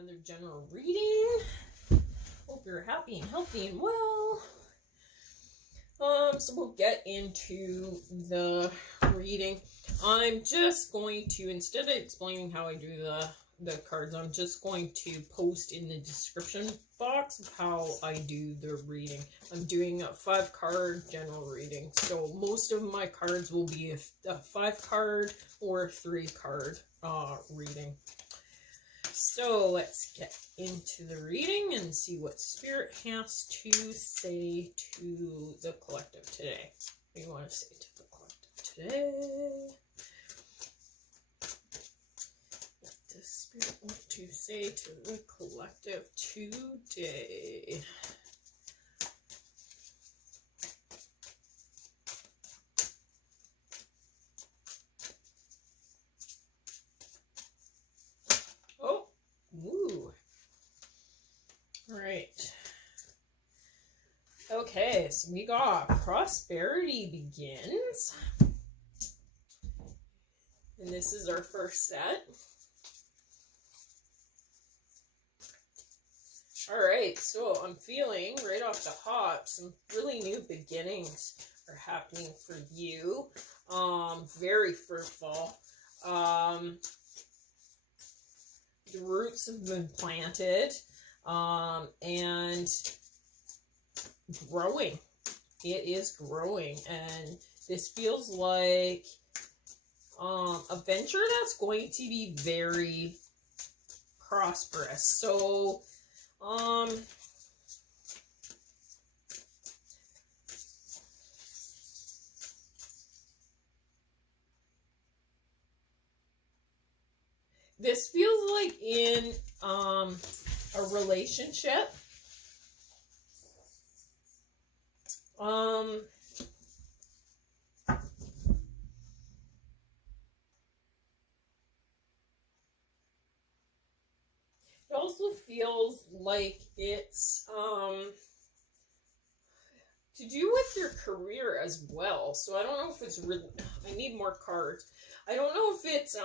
another general reading. Hope you're happy and healthy and well. So we'll get into the reading. I'm just going to, instead of explaining how I do the cards, I'm just going to post in the description box of how I do the reading. I'm doing a 5-card general reading. So most of my cards will be a 5-card or 3-card reading. So let's get into the reading and see what Spirit has to say to the collective today. What do you want to say to the collective today? What does Spirit want to say to the collective today? Ooh. Right. Okay, so we got prosperity begins. And this is our first set. Alright, so I'm feeling right off the hop some really new beginnings are happening for you. Very fruitful. The roots have been planted, and growing. It is growing, and this feels like a venture that's going to be very prosperous. So, this feels like in a relationship. It also feels like it's to do with your career as well. So I don't know if it's really, I need more cards. I don't know if it's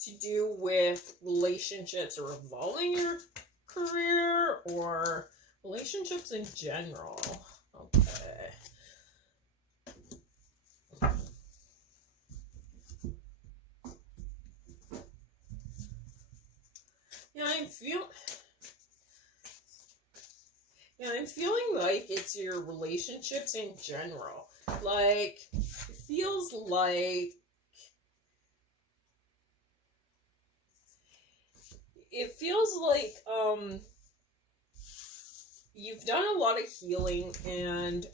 to do with relationships or involving your career or relationships in general. Okay. I'm feeling like it's your relationships in general. Like, it feels like you've done a lot of healing, and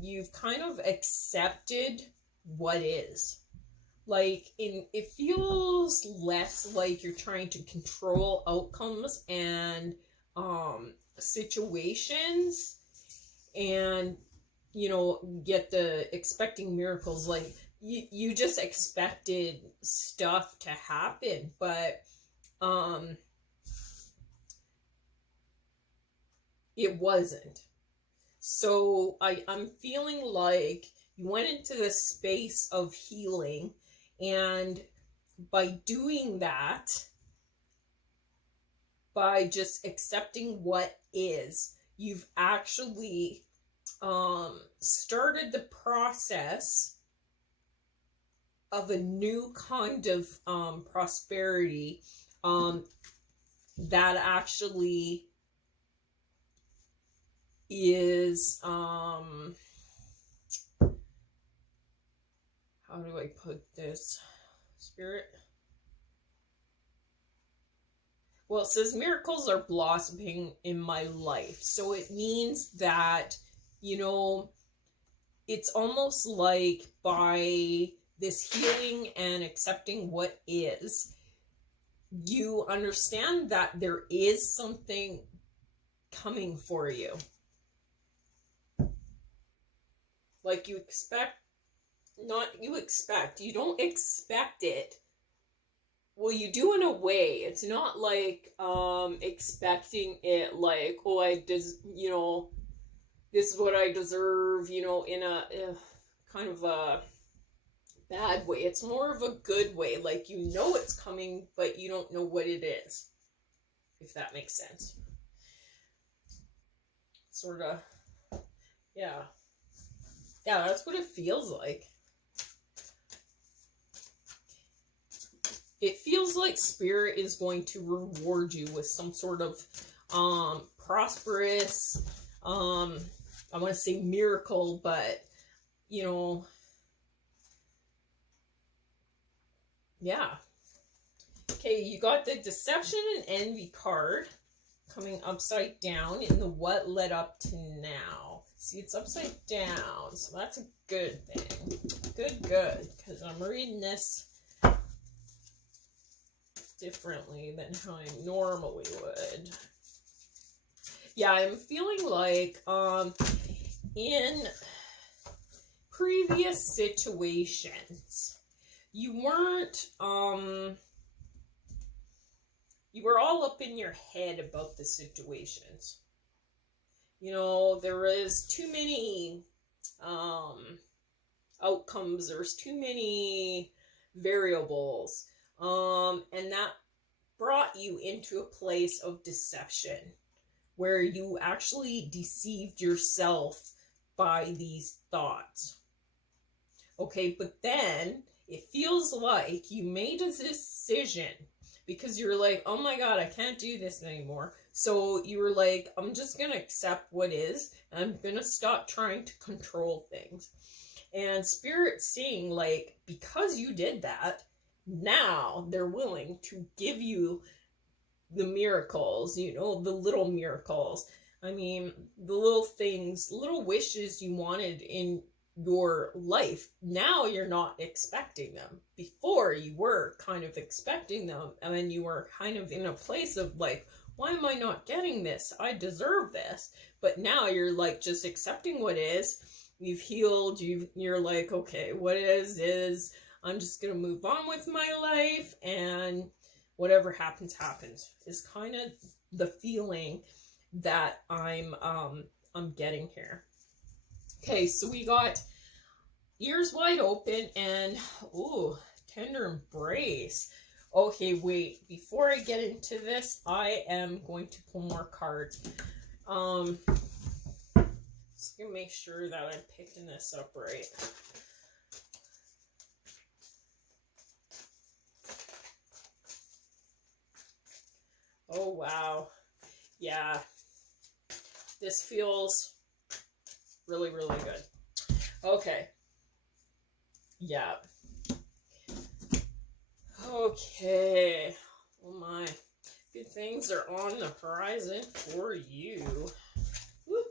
you've kind of accepted what is. Like, it feels less like you're trying to control outcomes and situations, and get the expecting miracles. Like, you just expected stuff to happen, but it wasn't. So I'm feeling like you went into this space of healing, and by doing that, by just accepting what is, you've actually started the process of a new kind of prosperity that actually is how do I put this, Spirit? Well, it says miracles are blossoming in my life. So it means that, it's almost like by this healing and accepting what is, you understand that there is something coming for you. Like, you don't expect it. Well, you do in a way. It's not like expecting it like, oh, this is what I deserve, in a kind of a bad way. It's more of a good way. Like, it's coming, but you don't know what it is. if that makes sense. Sort of, yeah. Yeah, that's what it feels like. It feels like Spirit is going to reward you with some sort of prosperous, I want to say miracle, but, you know, yeah. Okay, you got the Deception and Envy card coming upside down in the what led up to now. See, it's upside down, so that's a good thing. Good, because I'm reading this differently than how I normally would. Yeah, I'm feeling like in previous situations you weren't you were all up in your head about the situations. You know, there is too many outcomes, there's too many variables, and that brought you into a place of deception where you actually deceived yourself by these thoughts. Okay, but then it feels like you made a decision because you're like, oh my God, I can't do this anymore. So you were like, I'm just going to accept what is. And I'm going to stop trying to control things. And Spirit's saying, like, because you did that, now they're willing to give you the miracles, you know, the little miracles. I mean, the little things, little wishes you wanted in your life. Now you're not expecting them. Before you were kind of expecting them, and then you were kind of in a place of like, why am I not getting this? I deserve this. But now you're like just accepting what is. You've healed. You're like, okay, what is. I'm just gonna move on with my life, and whatever happens, happens. Is kind of the feeling that I'm getting here. Okay, so we got ears wide open and, ooh, tender embrace. Okay, wait, before I get into this, I am going to pull more cards. Just gonna make sure that I'm picking this up right. Oh, wow. Yeah. This feels really, really good. Okay. Yeah. Okay. Oh my. Good things are on the horizon for you. Whoop.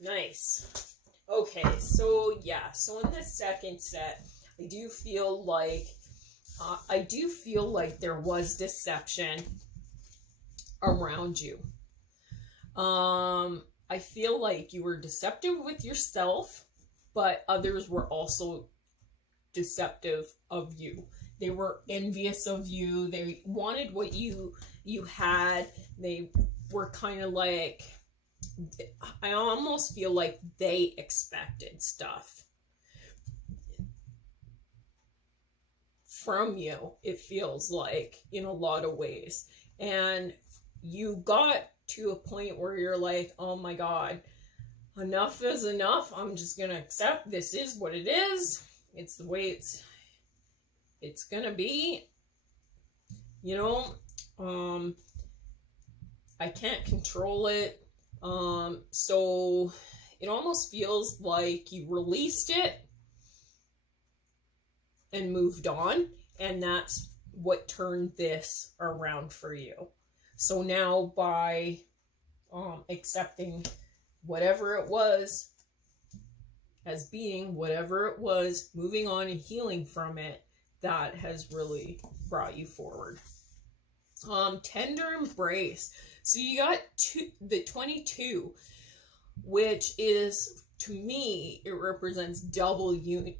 Nice. Okay, so yeah. So in this second set, I do feel like there was deception around you. I feel like you were deceptive with yourself, but others were also deceptive of you. They were envious of you. They wanted what you had. They were kind of like, I almost feel like they expected stuff from you, it feels like, in a lot of ways. And you got to a point where you're like, oh my God, enough is enough. I'm just gonna accept this is what it is. It's the way it's gonna be. You know, I can't control it. So it almost feels like you released it and moved on, and that's what turned this around for you. So now by accepting whatever it was as being whatever it was, moving on and healing from it, that has really brought you forward. Tender embrace. So you got the 22, which is, to me, it represents double union,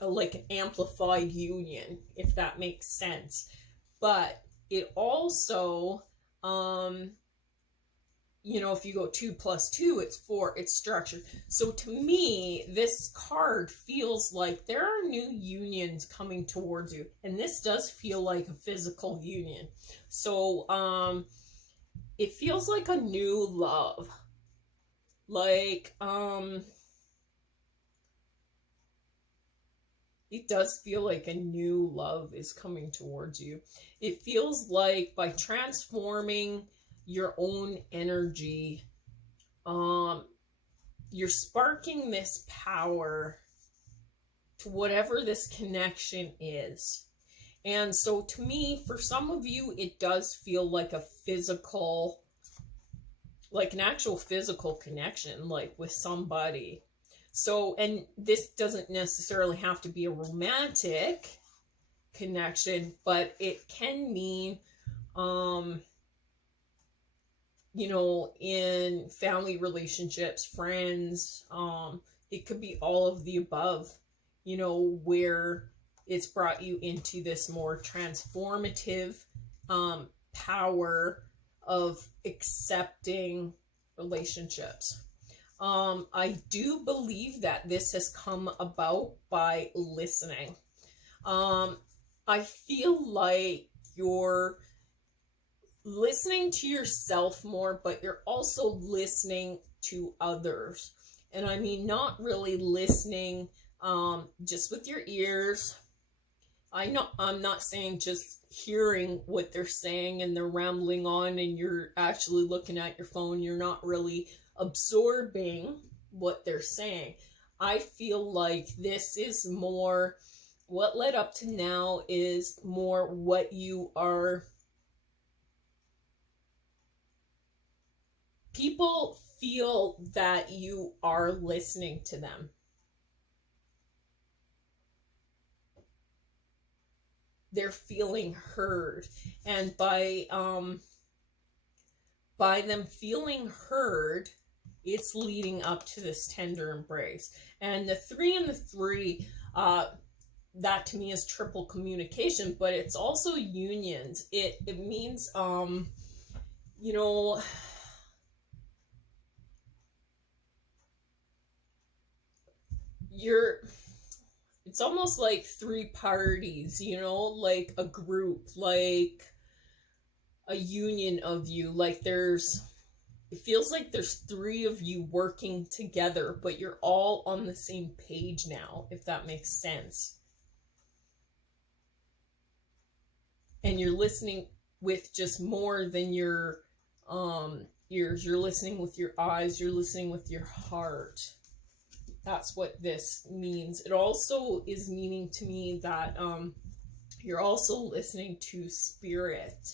like an amplified union, if that makes sense. But it also, you know, if you go 2 plus 2, it's 4, it's structured. So to me, this card feels like there are new unions coming towards you. And this does feel like a physical union. So, it feels like a new love. Like, it does feel like a new love is coming towards you. It feels like by transforming your own energy, you're sparking this power to whatever this connection is. And so to me, for some of you, it does feel like a physical, like an actual physical connection, like with somebody. So, and this doesn't necessarily have to be a romantic connection, but it can mean, you know, in family relationships, friends, it could be all of the above, you know, where it's brought you into this more transformative power of accepting relationships. I do believe that this has come about by listening. I feel like you're listening to yourself more, but you're also listening to others. And I mean, not really listening just with your ears. I'm not saying just hearing what they're saying and they're rambling on and you're actually looking at your phone. You're not really absorbing what they're saying. I feel like this is more, what led up to now is more what you are, people feel that you are listening to them. They're feeling heard, and by them feeling heard, it's leading up to this tender embrace. And the 3 and the 3, that to me is triple communication, but it's also unions. It means, you know, it's almost like 3 parties, you know, like a group, like a union of you. Like it feels like there's 3 of you working together, but you're all on the same page now, if that makes sense. And you're listening with just more than your ears. You're listening with your eyes. You're listening with your heart. That's what this means. It also is meaning to me that you're also listening to spirit,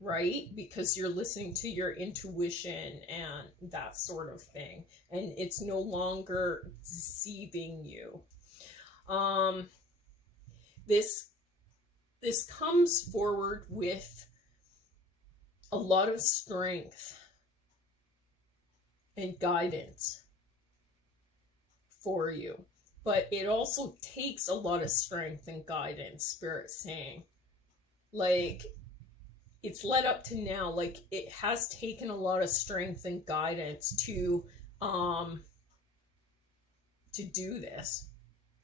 right? Because you're listening to your intuition and that sort of thing. And it's no longer deceiving you. This comes forward with a lot of strength and guidance for you, but it also takes a lot of strength and guidance, Spirit saying. Like, it's led up to now, like it has taken a lot of strength and guidance to do this,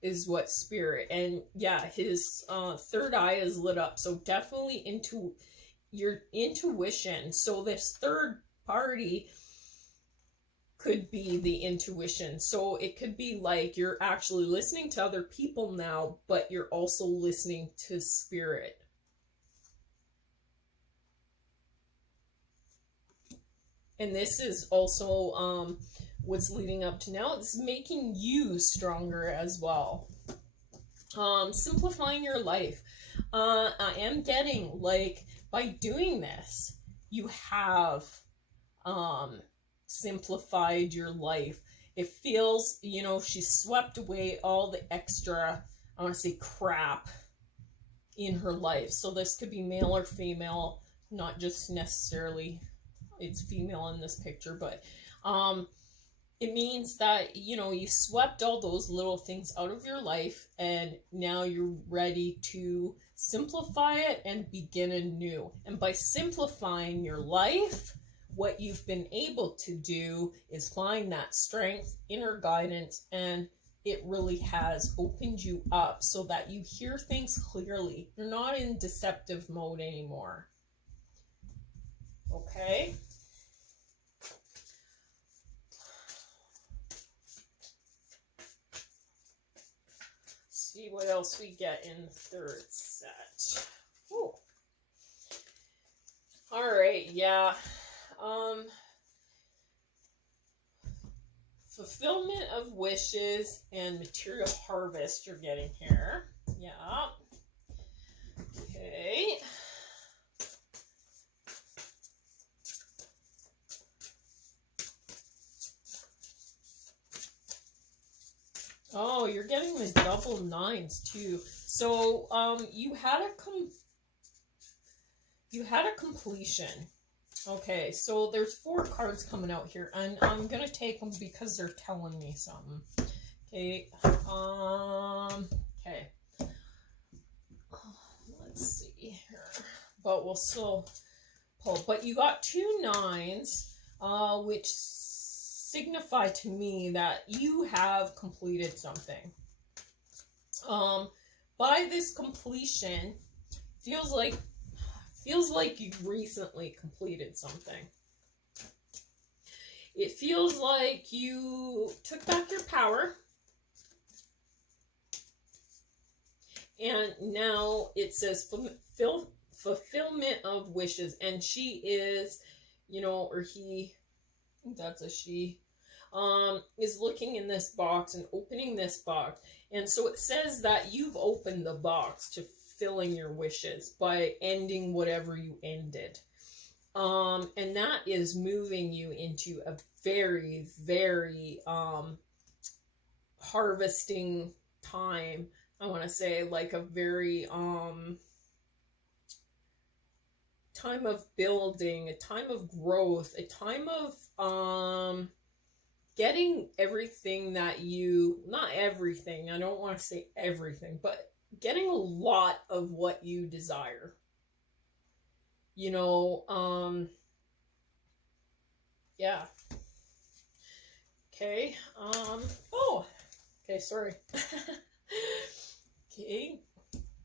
is what Spirit. And yeah, his third eye is lit up, so definitely into your intuition. So this third party could be the intuition. So it could be like you're actually listening to other people now, but you're also listening to Spirit. And this is also what's leading up to now. It's making you stronger as well. Simplifying your life. I am getting, like, by doing this, you have simplified your life. It feels, you know, she swept away all the extra, I want to say, crap in her life. So this could be male or female, not just necessarily it's female in this picture, but it means that, you know, you swept all those little things out of your life and now you're ready to simplify it and begin anew. And by simplifying your life, what you've been able to do is find that strength, inner guidance, and it really has opened you up so that you hear things clearly. You're not in deceptive mode anymore. Okay? See what else we get in the third set. Ooh. All right, yeah. Fulfillment of wishes and material harvest you're getting here. Yeah. Okay. Oh, you're getting the double nines too. So, you had a completion. Okay, so there's 4 cards coming out here, and I'm gonna take them because they're telling me something. Okay, okay. Let's see here. But we'll still pull. But you got 2 9s, which signify to me that you have completed something. By this completion, feels like you've recently completed something. It feels like you took back your power. And now it says fulfillment of wishes. And she is, or he, I think that's a she, is looking in this box and opening this box. And so it says that you've opened the box to fulfilling your wishes by ending whatever you ended. And that is moving you into a very, very harvesting time. I want to say like a very time of building, a time of growth, a time of getting everything that you, not everything, I don't want to say everything, but getting a lot of what you desire. Yeah. Okay. Oh, okay, sorry. Okay.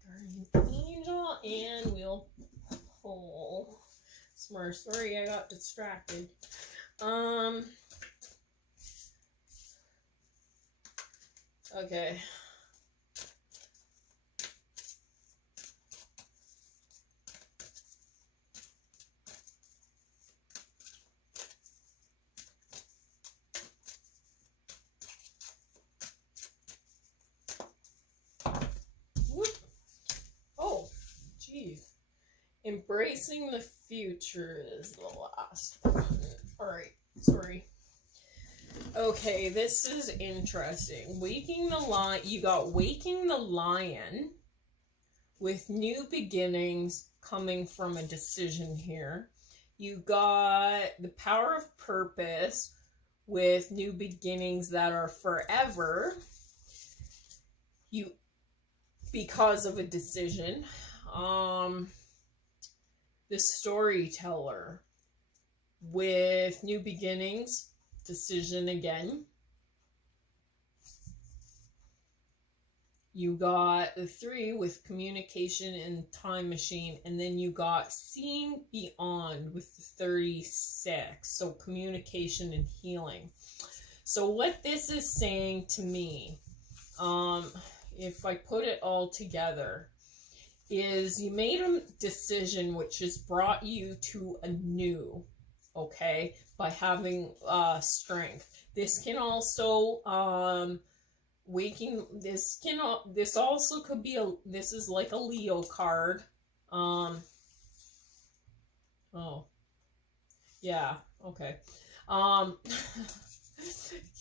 Guardian Angel, and we'll pull. Smart. Sorry, I got distracted. Okay. Whoop. Oh, geez. Embracing the future is the last one. All right. Sorry. Okay, this is interesting. Waking the lion. You got waking the lion with new beginnings coming from a decision here. You got the power of purpose with new beginnings that are forever. Because of a decision. The storyteller with new beginnings. Decision again. You got the 3 with communication and time machine, and then you got seeing beyond with the 36, so communication and healing. So what this is saying to me, if I put it all together, is you made a decision which has brought you to a new, okay, by having strength. This can also this also could be this is like a Leo card. Oh yeah, okay.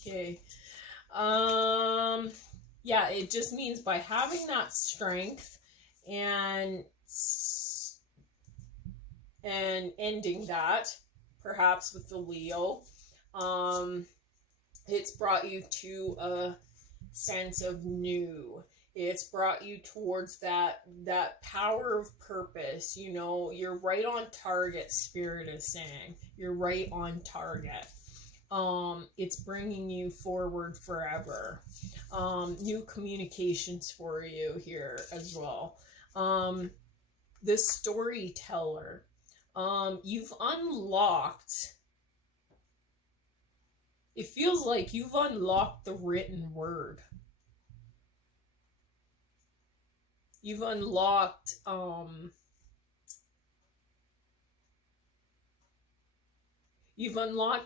Okay. Yeah, it just means by having that strength and ending that, perhaps with the Leo, it's brought you to a sense of new. It's brought you towards that power of purpose. You know, you're right on target, Spirit is saying. You're right on target. It's bringing you forward forever. New communications for you here as well. The storyteller. You've unlocked, it feels like you've unlocked the written word. You've unlocked,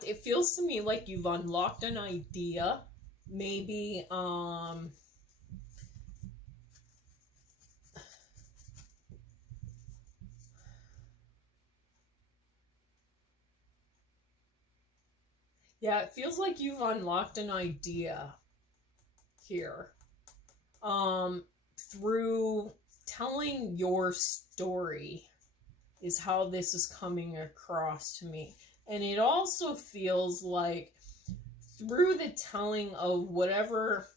it feels to me like you've unlocked an idea. Maybe, yeah, it feels like you've unlocked an idea here. Through telling your story is how this is coming across to me. And it also feels like through the telling of whatever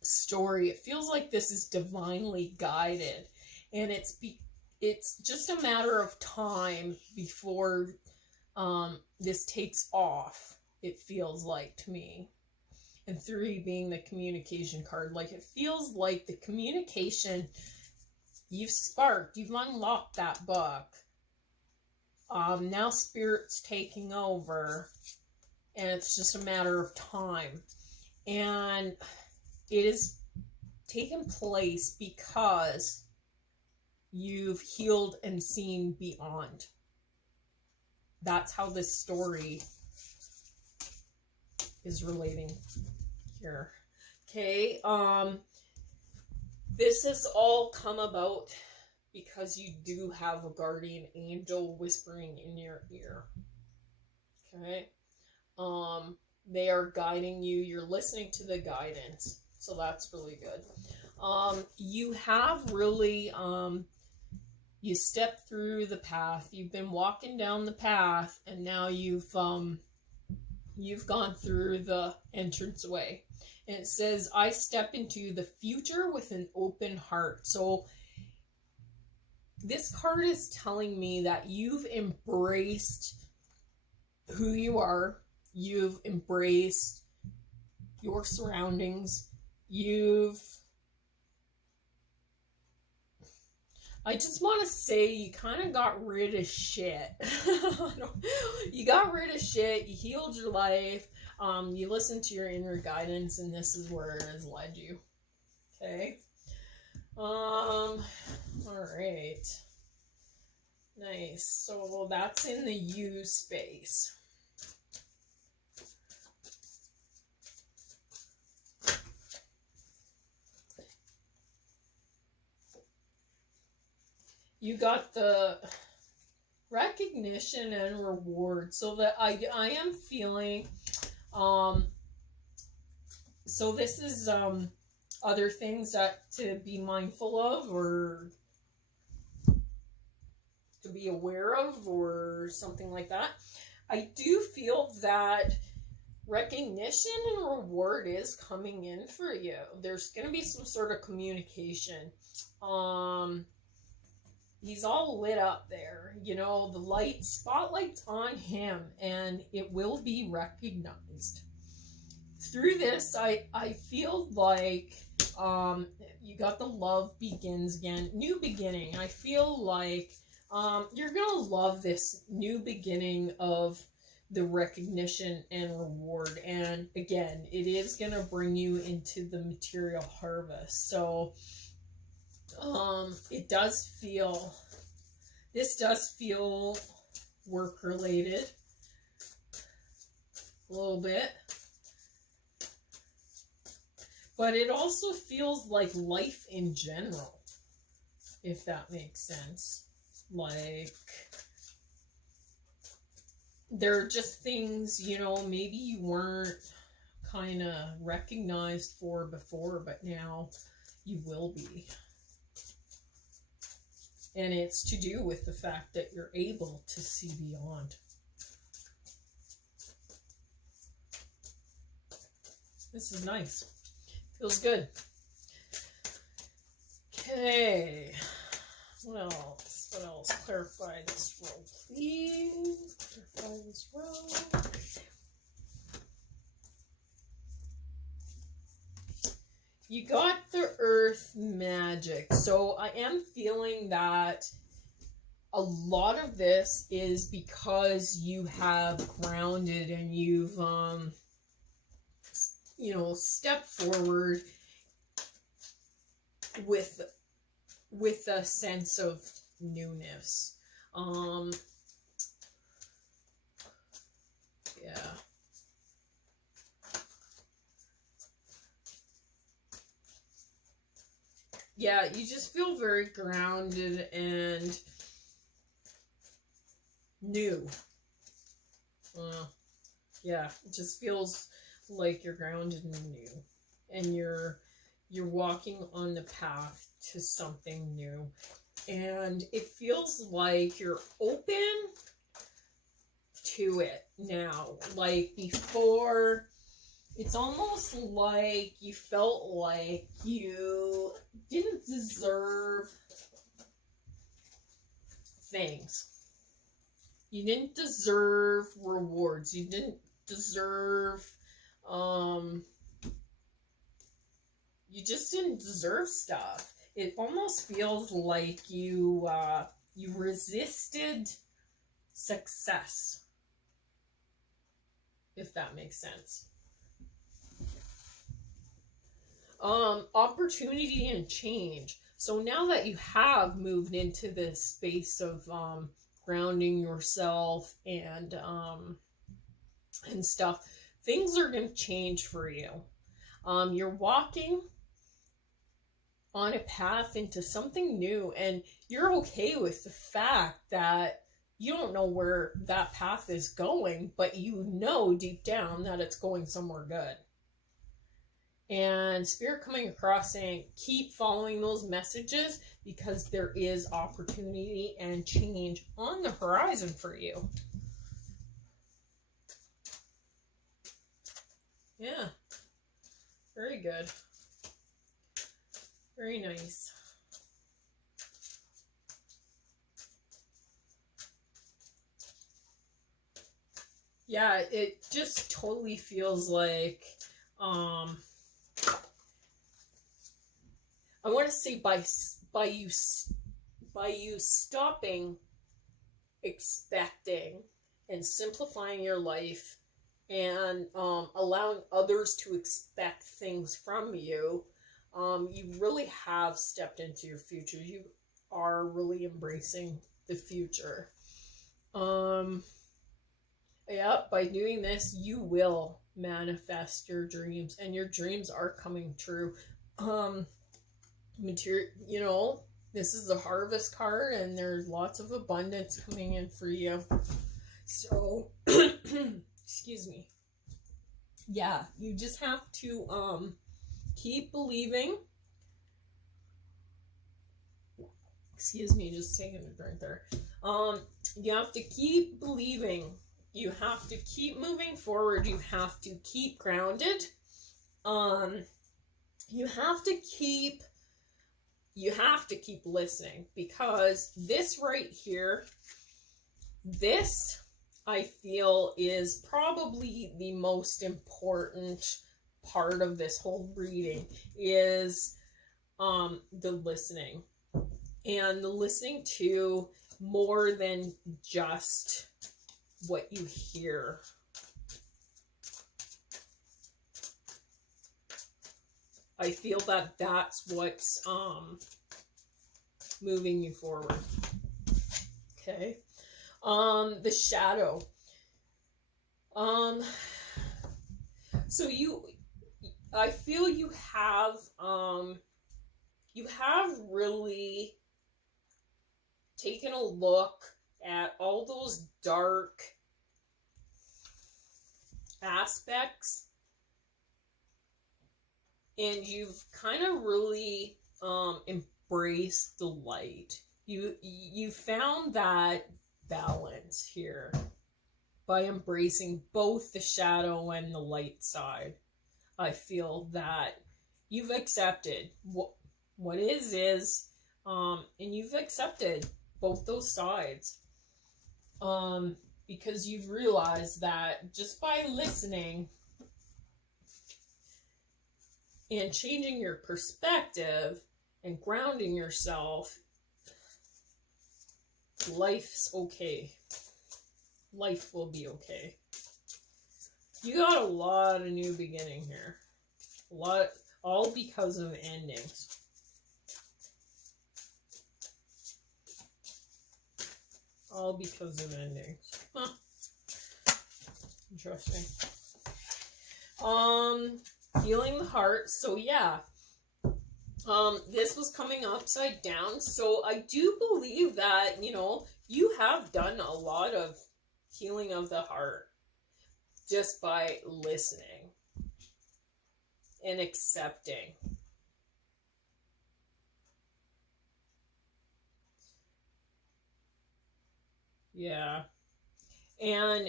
story, it feels like this is divinely guided. And it's just a matter of time before this takes off, it feels like to me. And 3 being the communication card. Like, it feels like the communication you've sparked, you've unlocked that book. Now Spirit's taking over, and it's just a matter of time. And it is taken place because you've healed and seen beyond. That's how this story is relating here. Okay, this has all come about because you do have a guardian angel whispering in your ear. Okay, they are guiding you. You're listening to the guidance, so that's really good. You have really you stepped through the path. You've been walking down the path, and now you've gone through the entranceway. And it says, I step into the future with an open heart. So this card is telling me that you've embraced who you are. You've embraced your surroundings. I just want to say you kind of got rid of shit. You got rid of shit. You healed your life. You listened to your inner guidance, and this is where it has led you. Okay. All right. Nice. So that's in the you space. You got the recognition and reward. So that I am feeling, so this is other things that to be mindful of or to be aware of or something like that. I do feel that recognition and reward is coming in for you. There's going to be some sort of communication. He's all lit up there, you know, the spotlight's on him, and it will be recognized. Through this, I feel like you got the love begins again, new beginning. I feel like you're gonna love this new beginning of the recognition and reward. And again, it is gonna bring you into the material harvest. So this does feel work related a little bit, but it also feels like life in general, if that makes sense. Like, there are just things, you know, maybe you weren't kind of recognized for before, but now you will be. And it's to do with the fact that you're able to see beyond. This is nice. Feels good. Okay. What else? What else? Clarify this roll, please. Clarify this roll. You got the earth magic. So I am feeling that a lot of this is because you have grounded and you've, stepped forward with a sense of newness. Yeah. Yeah, you just feel very grounded and new. Yeah, it just feels like you're grounded and new. And you're walking on the path to something new. And it feels like you're open to it now. Like before, it's almost like you felt like you didn't deserve things. You didn't deserve rewards. You didn't deserve, you just didn't deserve stuff. It almost feels like you resisted success, if that makes sense. Opportunity and change. So now that you have moved into this space of grounding yourself and stuff, things are going to change for you. You're walking on a path into something new, and you're okay with the fact that you don't know where that path is going, but you know deep down that it's going somewhere good. And Spirit coming across saying, keep following those messages because there is opportunity and change on the horizon for you. Yeah. Very good. Very nice. Yeah, it just totally feels like, I want to say by you stopping expecting and simplifying your life and allowing others to expect things from you, you really have stepped into your future. You are really embracing the future. Yeah, by doing this, you will manifest your dreams, and your dreams are coming true. Material, this is the harvest card, and there's lots of abundance coming in for you. So, excuse me. Yeah, you just have to keep believing. Excuse me, just taking a drink there. You have to keep believing. You have to keep moving forward. You have to keep grounded. You have to keep listening, because this right here, this I feel is probably the most important part of this whole reading, is the listening, and the listening to more than just what you hear. I feel that that's what's moving you forward. Okay. The shadow. So I feel you have really taken a look at all those dark aspects, and you've kind of really embraced the light. You found that balance here by embracing both the shadow and the light side. I feel that you've accepted what is, and you've accepted both those sides. Because you've realized that just by listening and changing your perspective and grounding yourself, life's okay. Life will be okay. You got a lot of new beginning here. All because of endings. All because of endings. Huh. Interesting. Healing the heart. So yeah. This was coming upside down. So I do believe that, you have done a lot of healing of the heart just by listening and accepting. Yeah. And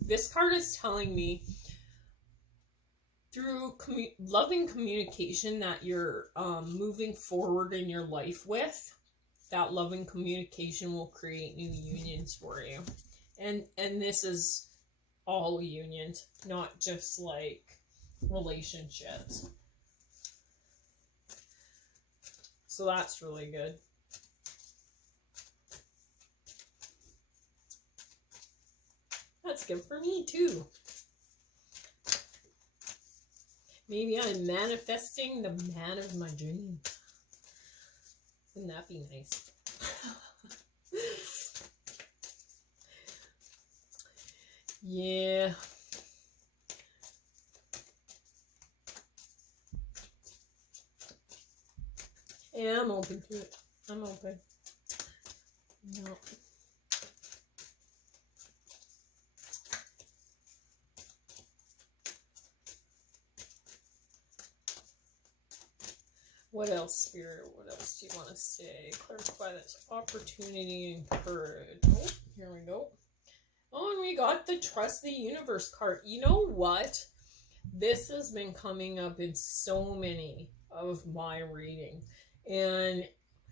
this card is telling me through loving communication that you're moving forward in your life with, that loving communication will create new unions for you. And this is all unions, not just like relationships. So that's really good. That's good for me too. Maybe I'm manifesting the man of my dreams. Wouldn't that be nice? Yeah. Yeah, I'm open to it. I'm open. No. What else, Spirit? What else do you want to say? Clarify this opportunity and courage. Oh, here we go. Oh, and we got the Trust the Universe card. You know what? This has been coming up in so many of my readings. And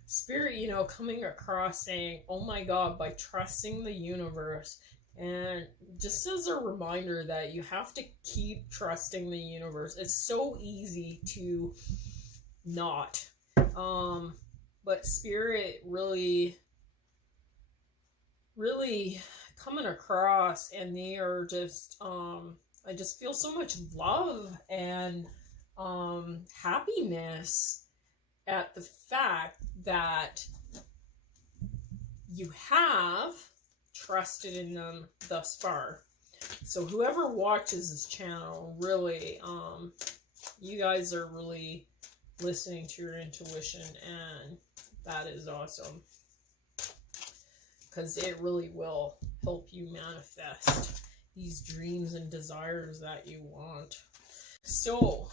Spirit, coming across saying, oh my God, by trusting the universe. And just as a reminder that you have to keep trusting the universe. It's so easy to not. But Spirit really coming across, and they are just I just feel so much love and happiness at the fact that you have trusted in them thus far. So whoever watches this channel, really, you guys are really listening to your intuition, and that is awesome, because it really will help you manifest these dreams and desires that you want. So,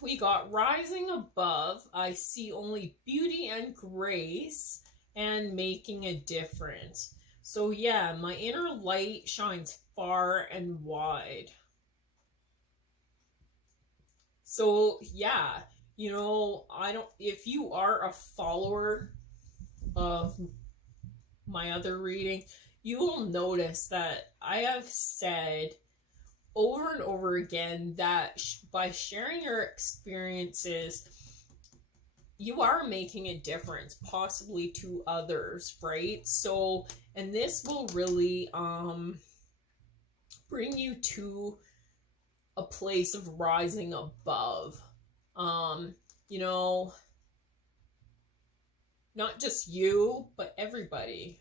we got rising above. I see only beauty and grace and making a difference. So yeah, my inner light shines far and wide. So yeah, if you are a follower of my other reading, you will notice that I have said over and over again that by sharing your experiences, you are making a difference, possibly to others, right? So, and this will really bring you to a place of rising above. Not just you, but everybody,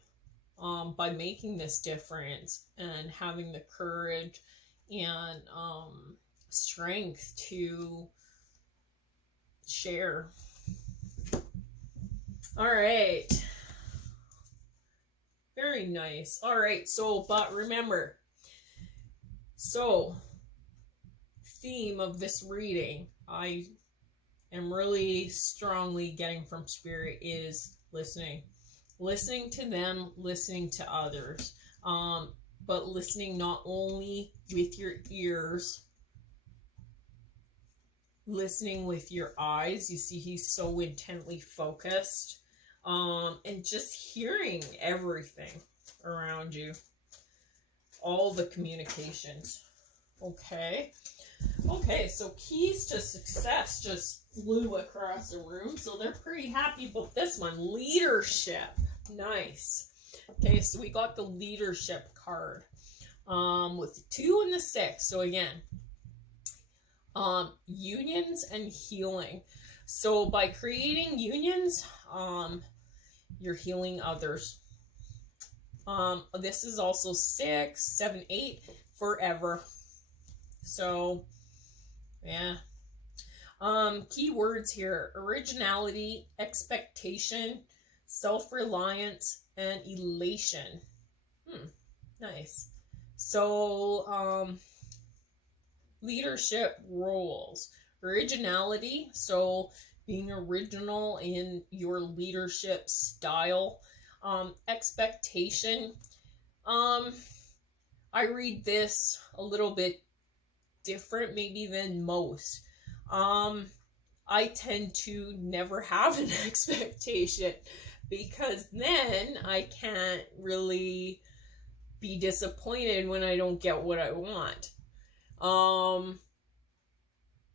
by making this difference and having the courage and strength to share. All right. Very nice. All right. So, but remember, theme of this reading, I am really strongly getting from Spirit is listening. Listening to them, listening to others. But listening not only with your ears, listening with your eyes. You see he's so intently focused. And just hearing everything around you. All the communications. Okay. Okay, so keys to success just flew across the room. So they're pretty happy about this one. Leadership. Nice. Okay, so we got the leadership card. With the 2 and the 6. So again, unions and healing. So by creating unions, you're healing others. This is also 6, 7, 8, forever. So, yeah. Keywords here: originality, expectation, self-reliance, and elation. Nice. So, leadership roles. Originality, so being original in your leadership style. Expectation. I read this a little bit different maybe than most. I tend to never have an expectation because then I can't really be disappointed when I don't get what I want.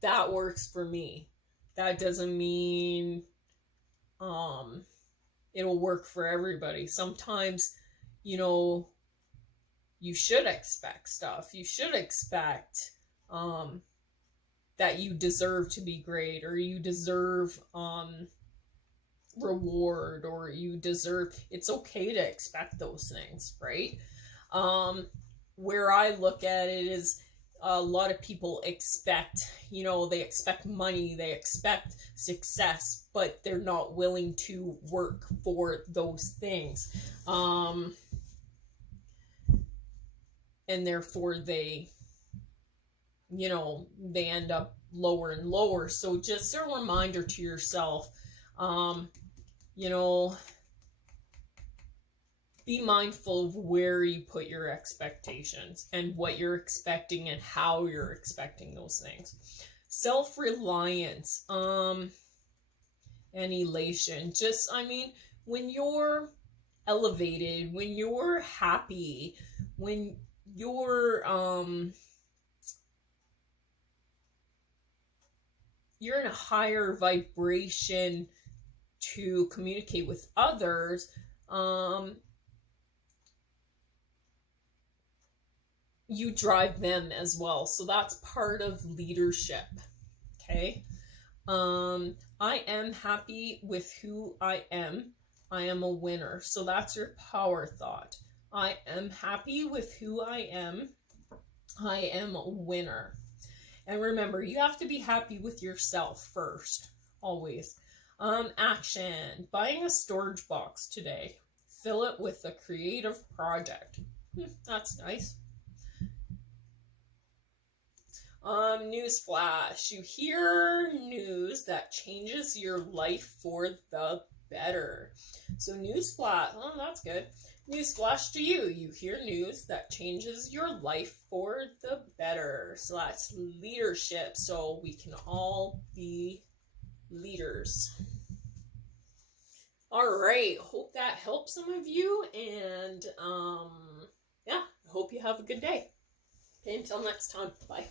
That works for me. That doesn't mean it'll work for everybody. Sometimes, you know, you should expect stuff. You should expect that you deserve to be great, or you deserve reward, or you deserve, it's okay to expect those things, right? Where I look at it is a lot of people expect, you know, they expect money, they expect success, but they're not willing to work for those things. And therefore they, you know, they end up lower and lower. So just a reminder to yourself, you know, be mindful of where you put your expectations and what you're expecting and how you're expecting those things. Self-reliance, and elation. Just, I mean, when you're elevated, when you're happy, when you're in a higher vibration to communicate with others, you drive them as well. So that's part of leadership. Okay. I am happy with who I am. I am a winner. So that's your power thought. I am happy with who I am. I am a winner. And remember, you have to be happy with yourself first, always. Action. Buying a storage box today. Fill it with a creative project. That's nice. Newsflash. You hear news that changes your life for the better. So newsflash. Oh, that's good. Newsflash to you. You hear news that changes your life for the better. So that's leadership. So we can all be leaders. All right. Hope that helps some of you. And yeah, hope you have a good day. Okay, until next time. Bye.